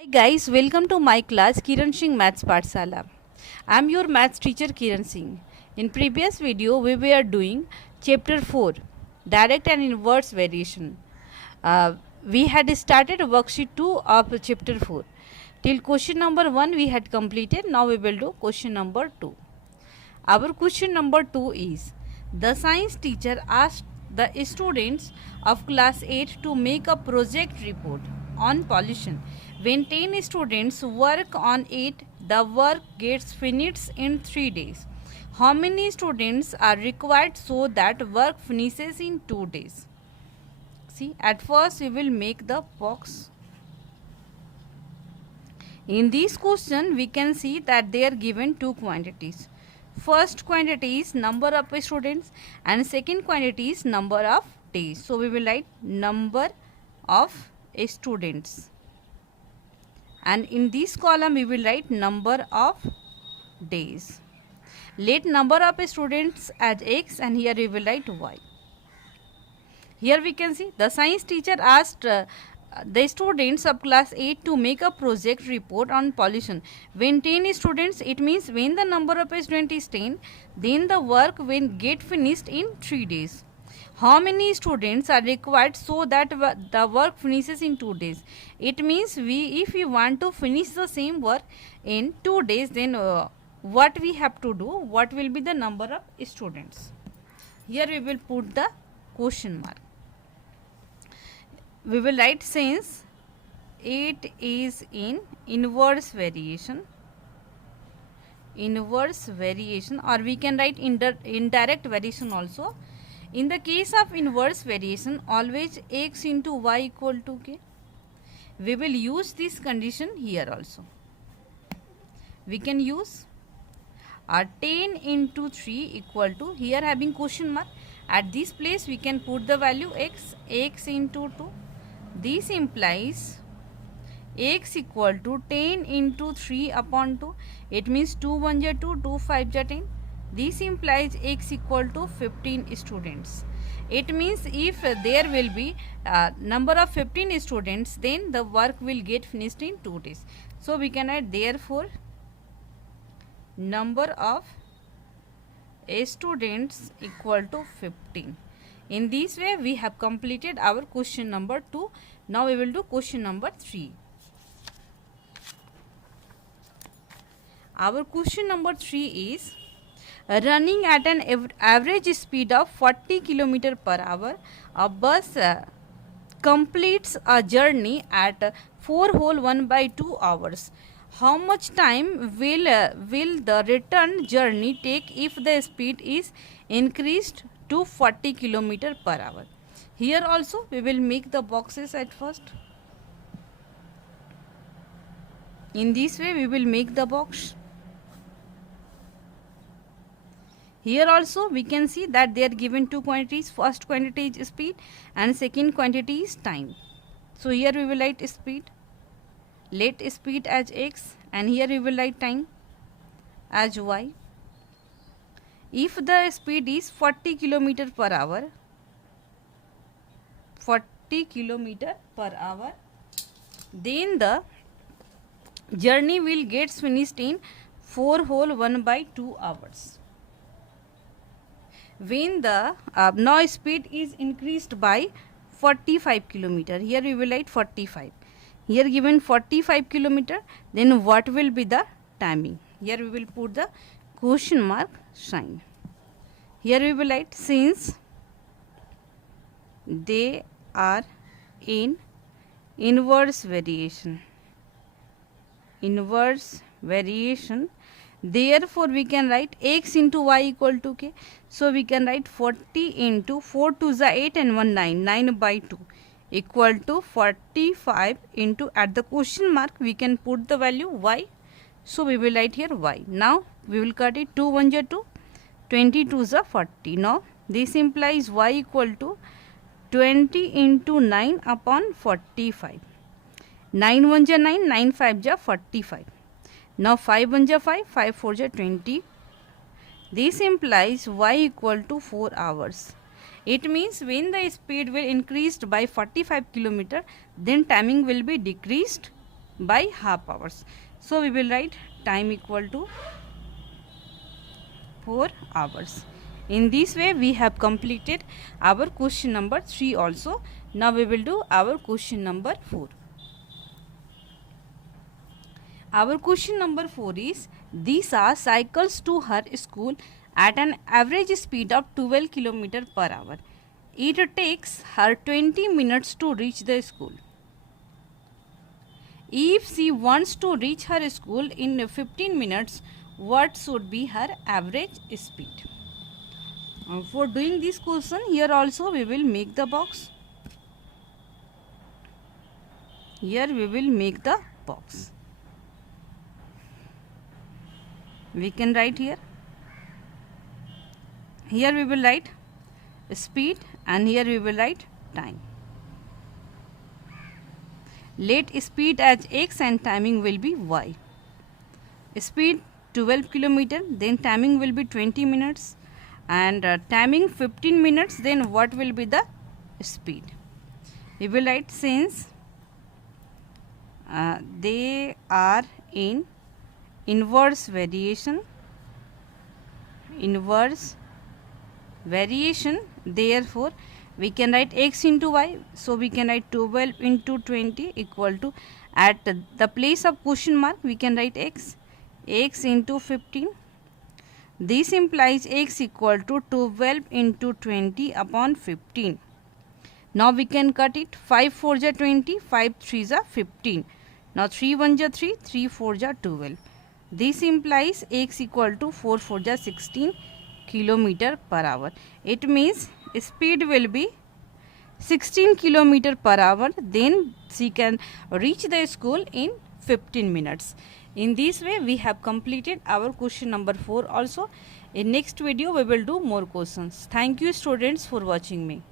Hi guys, welcome to my class Kiran Singh Maths Pathshala. I am your maths teacher Kiran Singh. In previous video we were doing chapter 4 direct and inverse variation. We had started worksheet 2 of chapter 4. Till question number 1 we had completed. Now we will do question number 2. Our question number 2 is, the science teacher asked the students of class 8 to make a project report on pollution. When 10 students work on it, the work gets finished in 3 days. How many students are required so that work finishes in 2 days? See, at first we will make the box. In this question, we can see that they are given two quantities. First quantity is number of students and second quantity is number of days. So we will write number of students. And in this column we will write number of days. Let number of students as x and here we will write y. Here we can see the science teacher asked the students of class 8 to make a project report on pollution. When 10 students, it means when the number of students is 10, then the work will get finished in 3 days. How many students are required so that the work finishes in 2 days? It means if we want to finish the same work in 2 days, then what we have to do? What will be the number of students? Here we will put the question mark. We will write since it is in inverse variation, or we can write indirect variation also. In the case of inverse variation, always x into y equal to k. We will use this condition here also. We can use 10 into 3 equal to, here having question mark, at this place we can put the value x into 2. This implies x equal to 10 into 3 upon 2. It means 2 1 ja 2, 2 5 ja 10. This implies x equal to 15 students. It means if there will be number of 15 students, then the work will get finished in 2 days. So we can write therefore number of students equal to 15. In this way we have completed our question number 2. Now we will do question number 3. Our question number 3 is, running at an average speed of 40 km per hour, a bus completes a journey at 4 whole 1 by 2 hours. How much time will the return journey take if the speed is increased to 40 km per hour? Here also we will make the boxes at first. In this way we will make the box. Here also we can see that they are given two quantities. First quantity is speed and second quantity is time. So here we will write speed. Let speed as x and here we will write time as y. If the speed is 40 km per hour, 40 km per hour, then the journey will get finished in 4 whole 1 by 2 hours. When the now speed is increased by 45 km, here we will write 45. Here given 45 km, then what will be the timing? Here we will put the question mark sign. Here we will write since they are in inverse variation, therefore we can write x into y equal to k. So we can write 40 into 4 to the 8 and 1 9, 9 by 2 equal to 45 into, at the question mark we can put the value y. So we will write here y. Now we will cut it, 2 1 ja 2, 20 2 is 40. Now this implies y equal to 20 into 9 upon 45. 9 1 ja 9, 9 5 ja 45. Now 5 1 ja 5, 5 4 ja 20. This implies y equal to 4 hours. It means when the speed will increased by 45 km, then timing will be decreased by half hours. So we will write time equal to 4 hours. In this way we have completed our question number 3 also. Now we will do our question number 4. Our question number 4 is, Disha cycles to her school at an average speed of 12 km per hour. It takes her 20 minutes to reach the school. If she wants to reach her school in 15 minutes, what should be her average speed? For doing this question, here also we will make the box. Here we will make the box. We can write here. Here we will write speed and here we will write time. Let speed as x and timing will be y. Speed 12 km, then timing will be 20 minutes and timing 15 minutes, then what will be the speed? We will write since they are in inverse variation, therefore we can write x into y. So we can write 12 into 20 equal to, at the place of question mark we can write x into 15. This implies x equal to 12 into 20 upon 15. Now we can cut it. 5 4 ja 20, 5 3 ja 15. Now 3 1 ja 3, 3 4 ja 12. This implies x equal to 4 4 ja 16 km per hour. It means speed will be 16 km per hour. Then she can reach the school in 15 minutes. In this way we have completed our question number 4 also. In next video we will do more questions. Thank you students for watching me.